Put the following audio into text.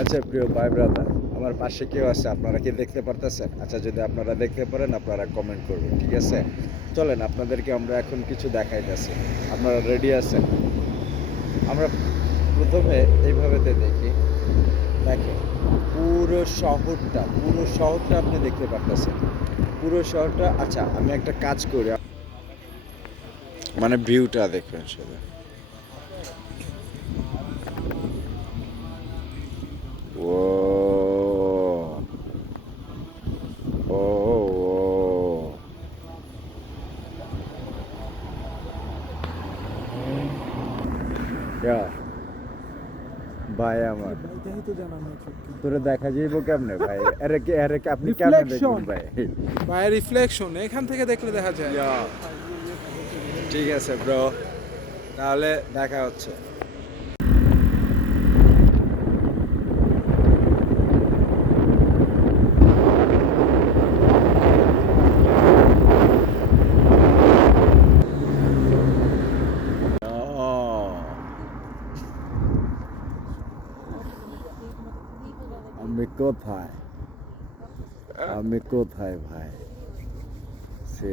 আচ্ছা প্রিয় ভাই ব্রাদার আমার পাশে কেউ আছে? আপনারা কি দেখতে পারতেছেন? আচ্ছা যদি আপনারা দেখতে পারেন, আপনারা কমেন্ট করবেন, ঠিক আছে? চলেন, আপনাদেরকে আমরা এখন কিছু দেখাইতেছি। আপনারা রেডি আছেন? আমরা প্রথমে এইভাবেতে দেখি। দেখেন, পুরো শহরটা পুরো শহরটা আপনি দেখতে পারতেছেন। পুরো শহরটা আচ্ছা আমি একটা কাজ করি। মানে ভিউটা দেখবেন শুধু। ভাই আমার। তোরে দেখা যাইব কেমনে ভাই? আরে কি আরে কি আপনি কেমনে. দেখবেন ভাই? ভাইয়ের রিফ্লেকশন এখান থেকে দেখলে দেখা যায়। ঠিক আছে ব্রো তাহলে দেখা হচ্ছে। আমি কোথায় আমি কোথায় ভাই। সে।